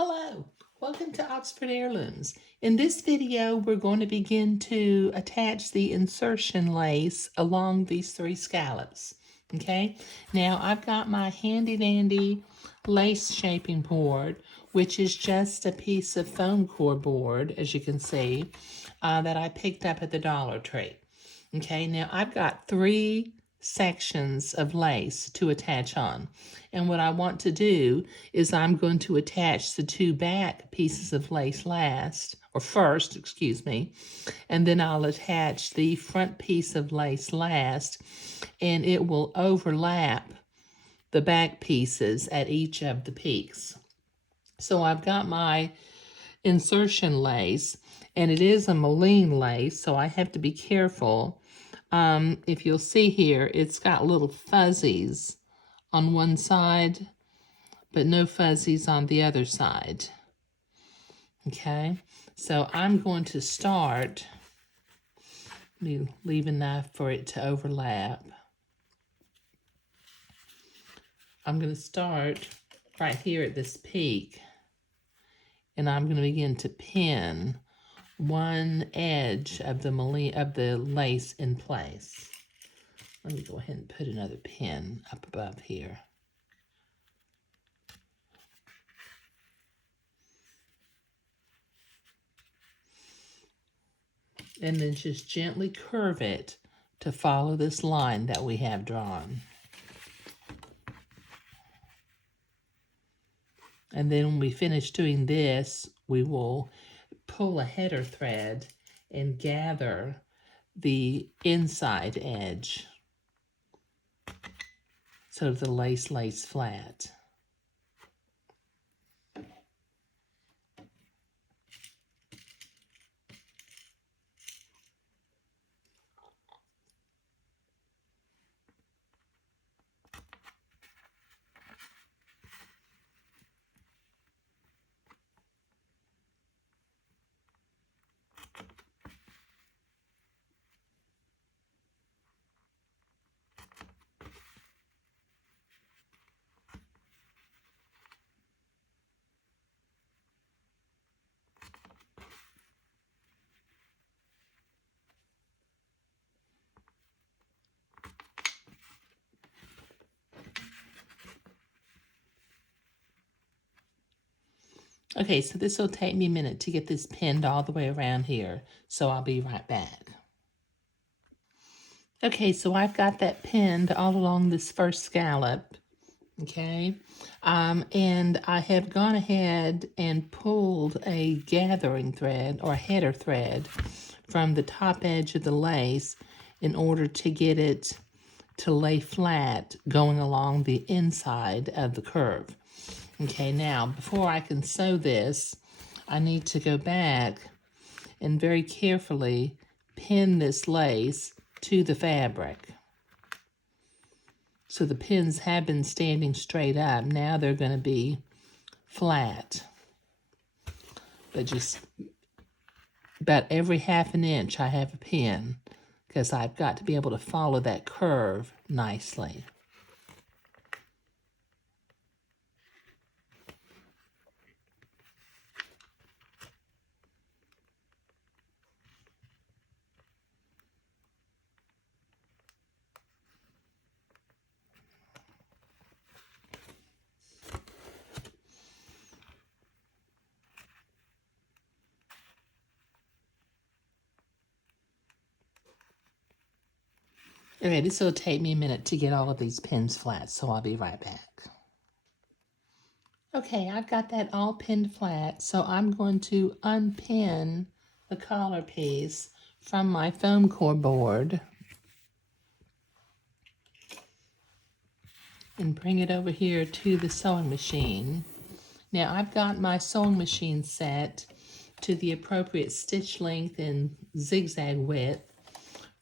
Hello, welcome to Oxford Heirlooms. In this video, we're going to begin to attach the insertion lace along these three scallops. Okay, now I've got my handy dandy lace shaping board, which is just a piece of foam core board, as you can see, that I picked up at the Dollar Tree. Okay, now I've got three sections of lace to attach on. And what I want to do is I'm going to attach the two back pieces of lace first, excuse me, and then I'll attach the front piece of lace last, and it will overlap the back pieces at each of the peaks. So I've got my insertion lace, and it is a mulline lace, so I have to be careful. If you'll see here, it's got little fuzzies on one side, but no fuzzies on the other side. Okay, so I'm going to start, leave enough for it to overlap. I'm going to start right here at this peak, and I'm going to begin to pin one edge of the lace in place. Let me go ahead and put another pin up above here. And then just gently curve it to follow this line that we have drawn. And then when we finish doing this, we will pull a header thread and gather the inside edge so the lace lays flat. Okay, so this will take me a minute to get this pinned all the way around here, so I'll be right back. Okay, so I've got that pinned all along this first scallop, okay? And I have gone ahead and pulled a gathering thread or header thread from the top edge of the lace in order to get it to lay flat going along the inside of the curve. Okay, now before I can sew this, I need to go back and very carefully pin this lace to the fabric. So the pins have been standing straight up. Now they're going to be flat. But just about every half an inch I have a pin because I've got to be able to follow that curve nicely. Okay, this will take me a minute to get all of these pins flat, so I'll be right back. Okay, I've got that all pinned flat, so I'm going to unpin the collar piece from my foam core board and bring it over here to the sewing machine. Now I've got my sewing machine set to the appropriate stitch length and zigzag width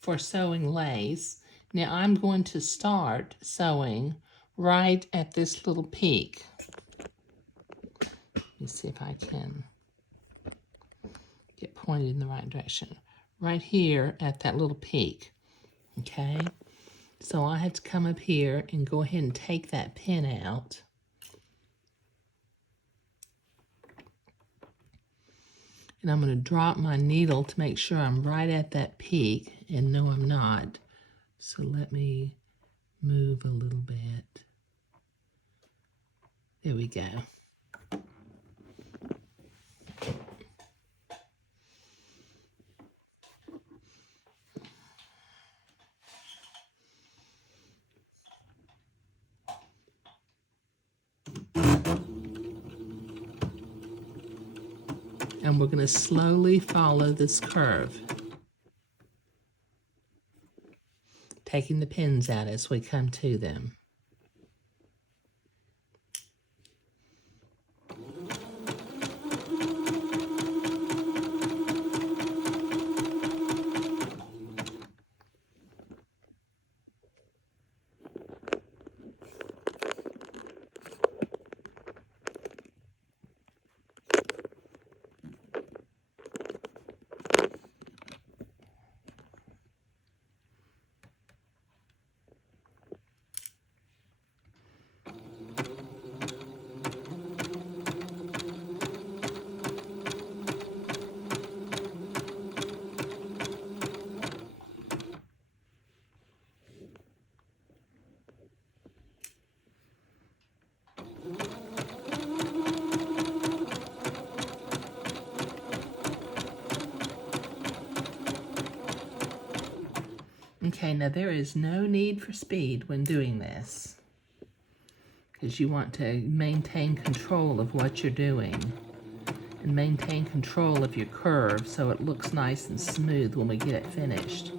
for sewing lace. Now I'm going to start sewing right at this little peak. Let me see if I can get pointed in the right direction. Right here at that little peak, okay? So I had to come up here and go ahead and take that pin out. And I'm going to drop my needle to make sure I'm right at that peak, and no, I'm not. So let me move a little bit. There we go. And we're going to slowly follow this curve, taking the pins out as we come to them. Okay, now there is no need for speed when doing this, because you want to maintain control of what you're doing and maintain control of your curve so it looks nice and smooth when we get it finished.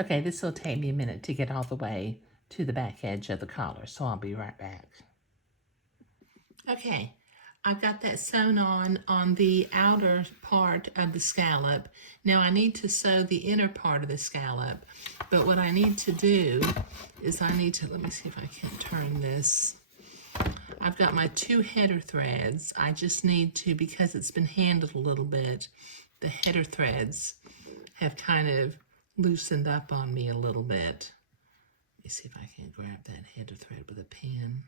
Okay, this will take me a minute to get all the way to the back edge of the collar, so I'll be right back. Okay, I've got that sewn on the outer part of the scallop. Now I need to sew the inner part of the scallop, but what I need to do is let me see if I can turn this. I've got my 2 header threads. I just need to, because it's been handled a little bit, the header threads have kind of loosened up on me a little bit. Let me see if I can grab that header thread with a pin.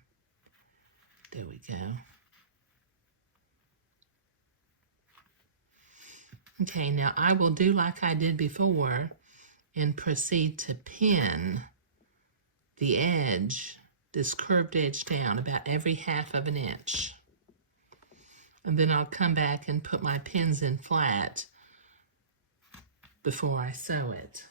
There we go. Okay, now I will do like I did before and proceed to pin the edge, this curved edge down about every 1/2 inch. And then I'll come back and put my pins in flat before I sew it.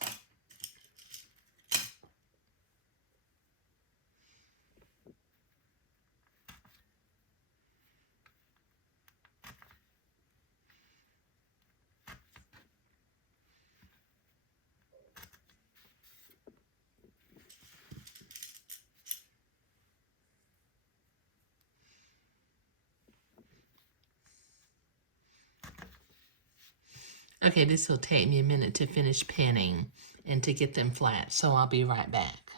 Okay, this will take me a minute to finish pinning and to get them flat, so I'll be right back.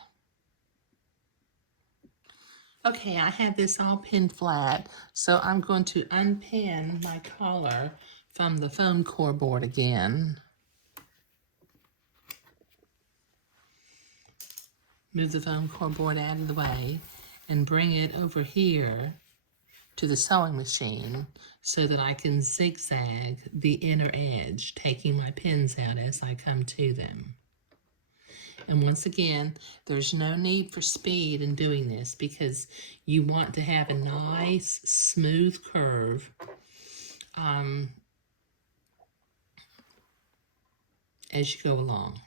Okay, I have this all pinned flat, so I'm going to unpin my collar from the foam core board again. Move the foam core board out of the way and bring it over here to the sewing machine so that I can zigzag the inner edge, taking my pins out as I come to them. And once again, there's no need for speed in doing this because you want to have a nice smooth curve as you go along.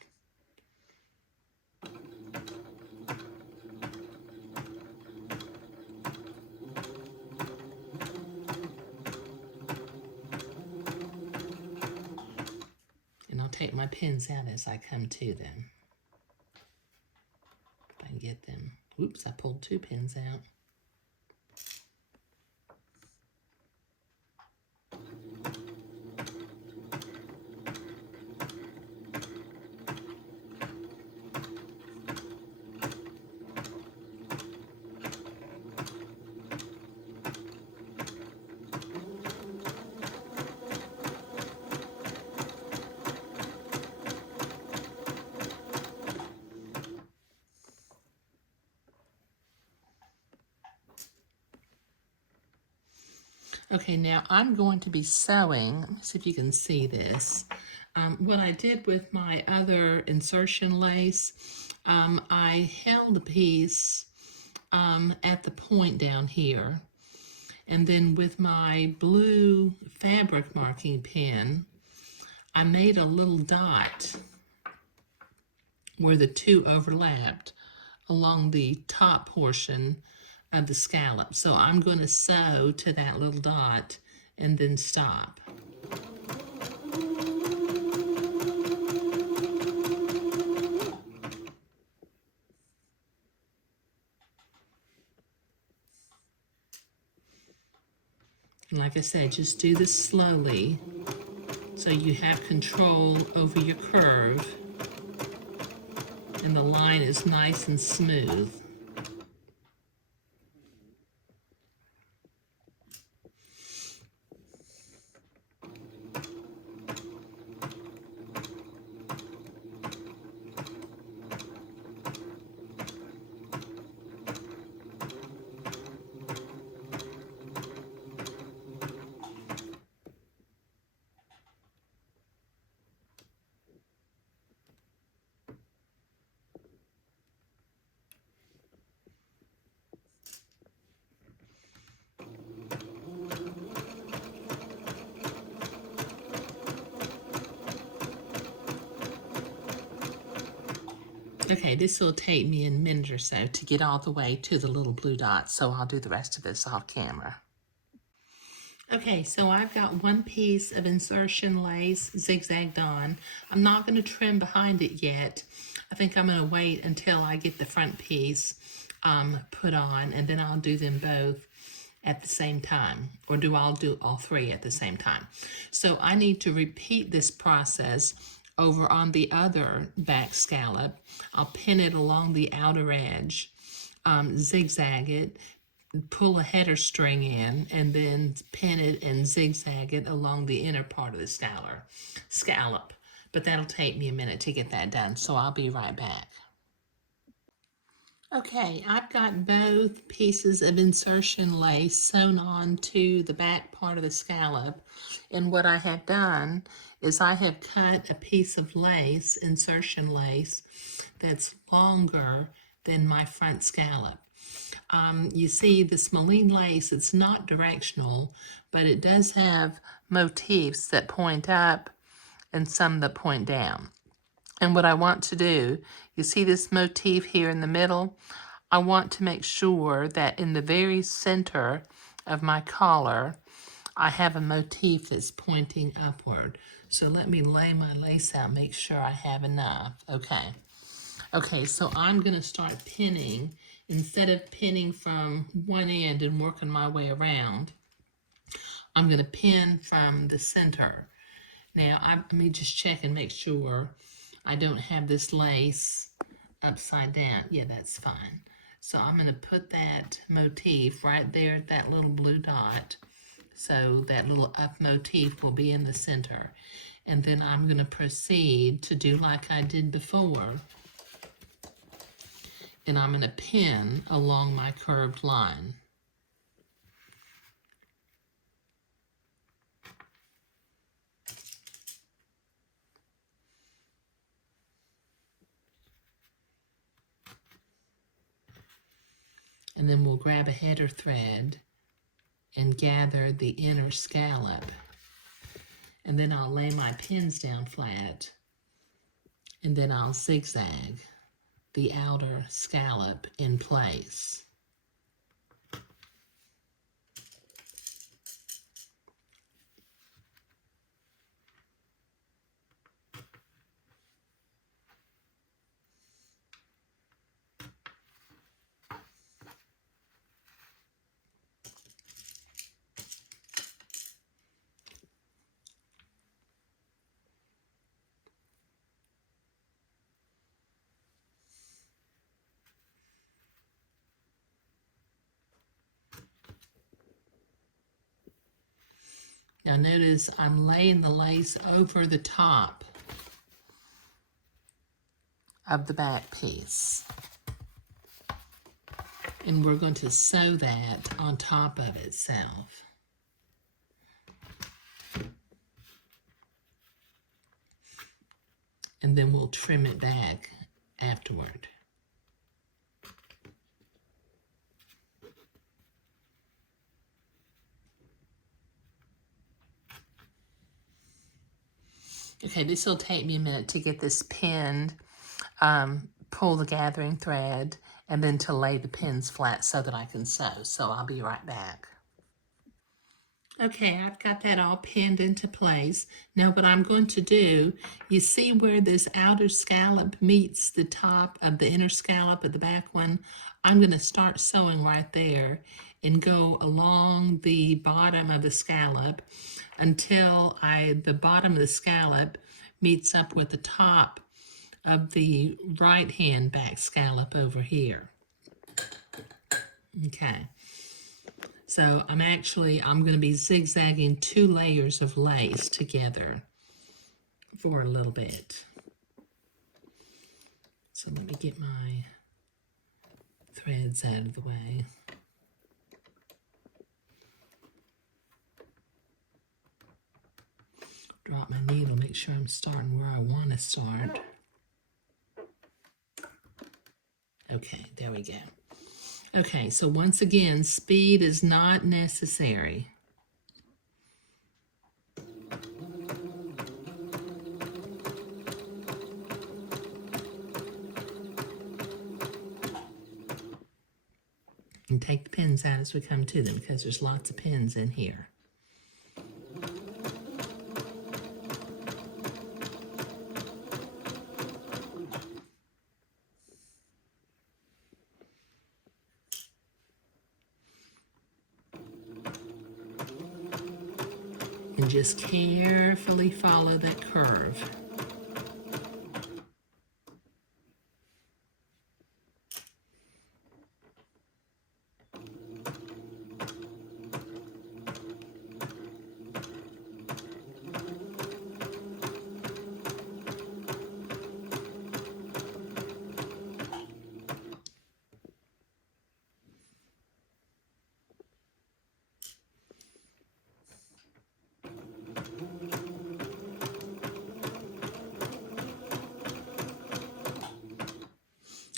And I'll take my pins out as I come to them. If I can get them. Oops, I pulled 2 pins out. Okay, now I'm going to be sewing. Let me see if you can see this. What I did with my other insertion lace, I held a piece at the point down here. And then with my blue fabric marking pen, I made a little dot where the 2 overlapped along the top portion of the scallop. So I'm going to sew to that little dot and then stop. And like I said, just do this slowly so you have control over your curve and the line is nice and smooth. Okay, this will take me a minute or so to get all the way to the little blue dots, so I'll do the rest of this off camera. Okay, so I've got 1 piece of insertion lace zigzagged on. I'm not going to trim behind it yet. I think I'm going to wait until I get the front piece put on, and then I'll do them both at the same time, or I'll do all 3 at the same time. So I need to repeat this process over on the other back scallop. I'll pin it along the outer edge, zigzag it, pull a header string in, and then pin it and zigzag it along the inner part of the scallop. But that'll take me a minute to get that done, so I'll be right back. Okay, I've got both pieces of insertion lace sewn on to the back part of the scallop, and what I have done is I have cut a piece of lace, insertion lace, that's longer than my front scallop. You see the Smolene lace, it's not directional, but it does have motifs that point up and some that point down. And what I want to do, you see this motif here in the middle? I want to make sure that in the very center of my collar, I have a motif that's pointing upward. So let me lay my lace out, make sure I have enough. Okay, so I'm going to start pinning. Instead of pinning from one end and working my way around, I'm going to pin from the center. Now, let me just check and make sure I don't have this lace upside down. Yeah, that's fine. So I'm going to put that motif right there at that little blue dot. So that little up motif will be in the center. And then I'm going to proceed to do like I did before. And I'm going to pin along my curved line. And then we'll grab a header thread and gather the inner scallop. And then I'll lay my pins down flat, and then I'll zigzag the outer scallop in place. Now notice I'm laying the lace over the top of the back piece. And we're going to sew that on top of itself. And then we'll trim it back afterward. Okay, this will take me a minute to get this pinned, pull the gathering thread, and then to lay the pins flat so that I can sew. So I'll be right back. Okay, I've got that all pinned into place. Now what I'm going to do, you see where this outer scallop meets the top of the inner scallop of the back one? I'm going to start sewing right there and go along the bottom of the scallop until the bottom of the scallop meets up with the top of the right hand back scallop over here. Okay. So I'm going to be zigzagging 2 layers of lace together for a little bit. So let me get my threads out of the way. Drop my needle, make sure I'm starting where I want to start. Okay, there we go. Okay, so once again, speed is not necessary. And take the pins out as we come to them because there's lots of pins in here. And just carefully follow that curve.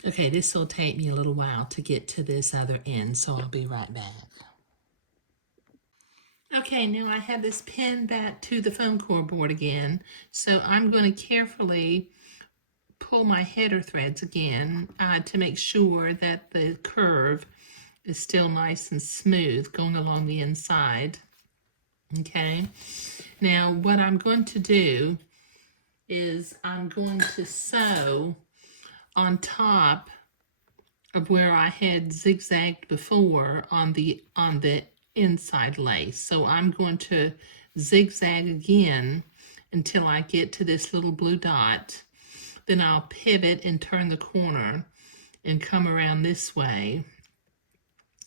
Okay, this will take me a little while to get to this other end, so I'll be right back. Okay, now I have this pinned back to the foam core board again, so I'm going to carefully pull my header threads again to make sure that the curve is still nice and smooth going along the inside. Okay, now what I'm going to do is I'm going to sew on top of where I had zigzagged before on the inside lace. So I'm going to zigzag again until I get to this little blue dot. Then I'll pivot and turn the corner and come around this way.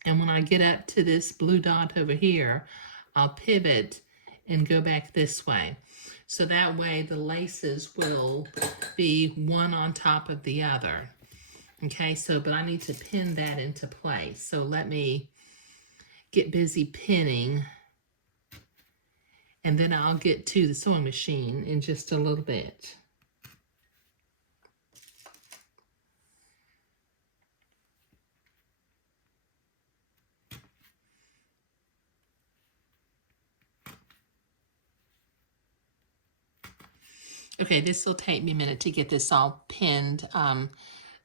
And when I get up to this blue dot over here, I'll pivot and go back this way. So that way the laces will be one on top of the other. Okay, but I need to pin that into place. So let me get busy pinning, and then I'll get to the sewing machine in just a little bit. Okay, this will take me a minute to get this all pinned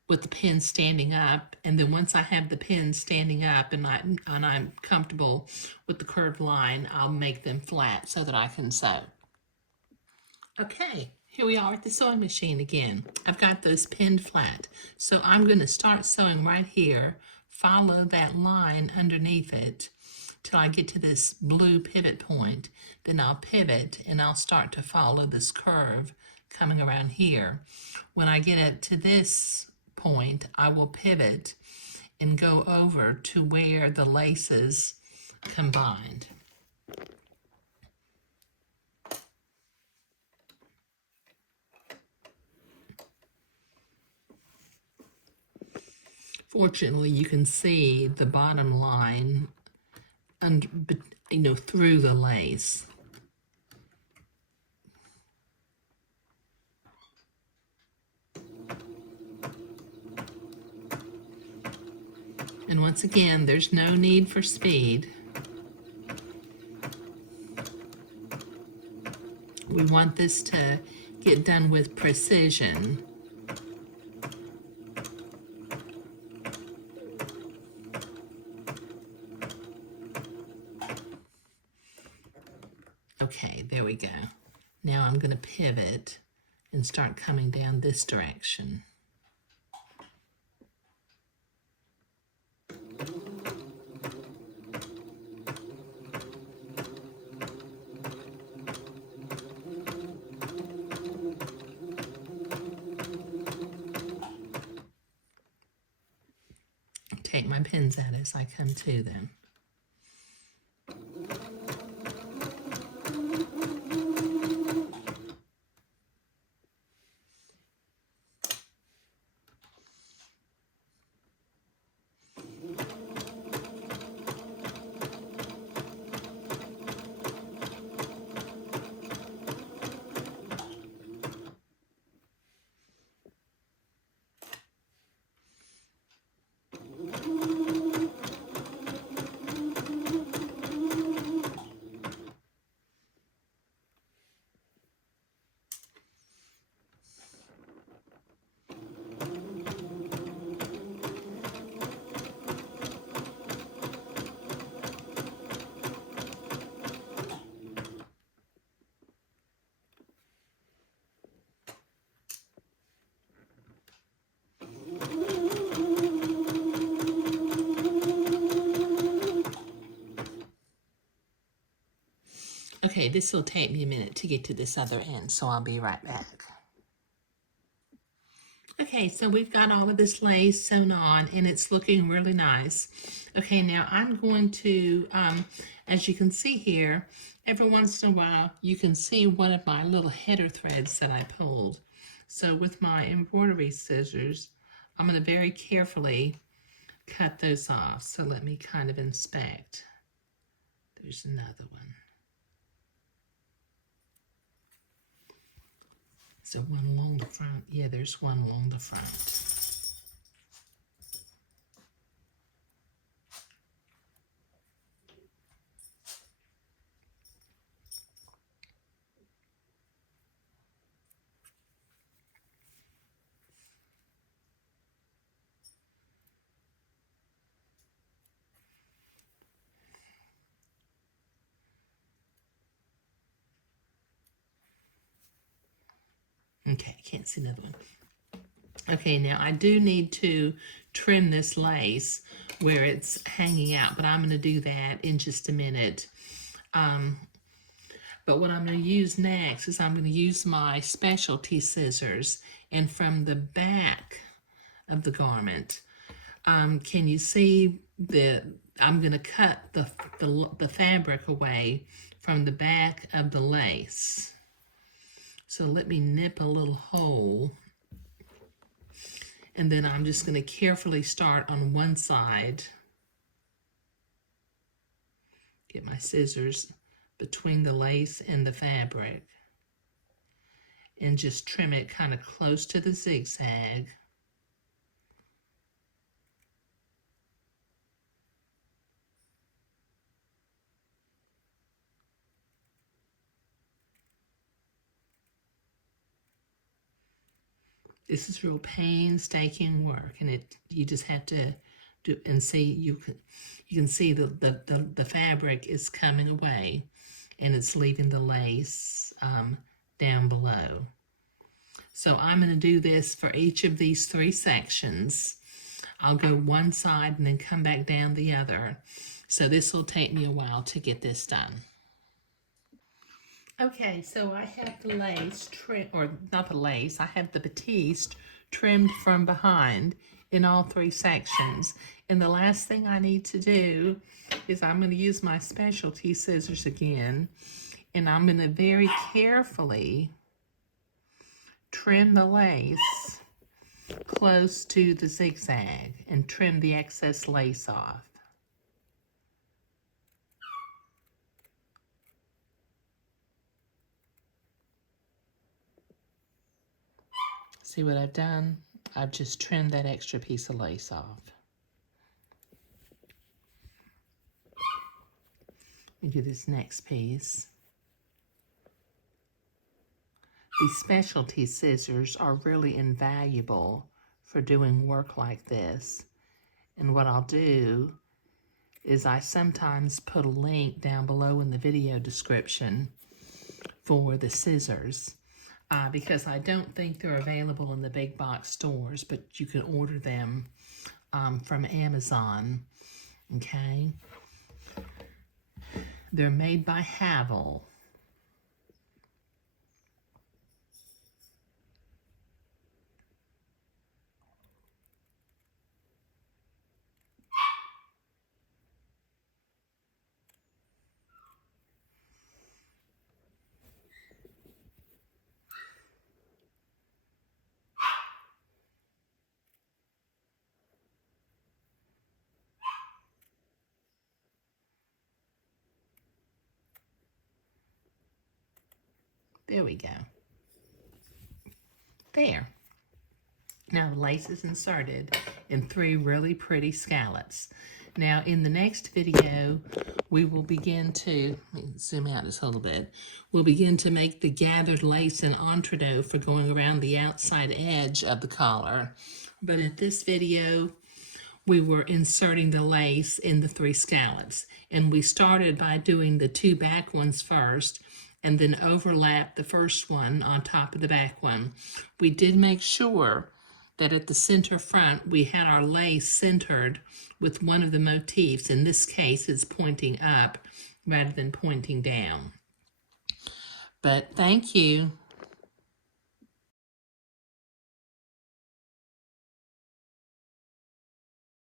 with the pin standing up. And then once I have the pin standing up and I'm comfortable with the curved line, I'll make them flat so that I can sew. Okay, here we are at the sewing machine again. I've got those pinned flat. So I'm going to start sewing right here, follow that line underneath it till I get to this blue pivot point. Then I'll pivot and I'll start to follow this curve coming around here. When I get it to this point, I will pivot and go over to where the laces combined. Fortunately, you can see the bottom line under, through the lace. And once again, there's no need for speed. We want this to get done with precision. Okay, there we go. Now I'm going to pivot and start coming down this direction. Take my pins out as I come to them. Okay, this will take me a minute to get to this other end, so I'll be right back. Okay, so we've got all of this lace sewn on and it's looking really nice. Okay, now I'm going to, as you can see here, every once in a while you can see one of my little header threads that I pulled. So with my embroidery scissors, I'm going to very carefully cut those off. So let me kind of inspect. There's another one. So one along the front. Yeah, there's one along the front. Okay, I can't see another one. Okay, now I do need to trim this lace where it's hanging out, but I'm going to do that in just a minute. But what I'm going to use next is I'm going to use my specialty scissors, and from the back of the garment, can you see I'm going to cut the fabric away from the back of the lace. So let me nip a little hole, and then I'm just going to carefully start on one side. Get my scissors between the lace and the fabric and just trim it kind of close to the zigzag. This is real painstaking work, and you just have to do and see. You can see the fabric is coming away, and it's leaving the lace down below. So I'm going to do this for each of these 3 sections. I'll go one side and then come back down the other. So this will take me a while to get this done. Okay, so I have the lace trim, or not the lace, I have the batiste trimmed from behind in all 3 sections. And the last thing I need to do is I'm going to use my specialty scissors again, and I'm going to very carefully trim the lace close to the zigzag and trim the excess lace off. See what I've done? I've just trimmed that extra piece of lace off. Let me do this next piece. These specialty scissors are really invaluable for doing work like this. And what I'll do is I sometimes put a link down below in the video description for the scissors. Because I don't think they're available in the big box stores, but you can order them from Amazon, okay? They're made by Havel. There we go. There. Now the lace is inserted in 3 really pretty scallops. Now in the next video, we will begin to, let me zoom out just a little bit, we'll begin to make the gathered lace and entretot for going around the outside edge of the collar. But in this video, we were inserting the lace in the 3 scallops. And we started by doing the 2 back ones first, and then overlap the first one on top of the back one. We did make sure that at the center front, we had our lace centered with one of the motifs. In this case, it's pointing up rather than pointing down. But thank you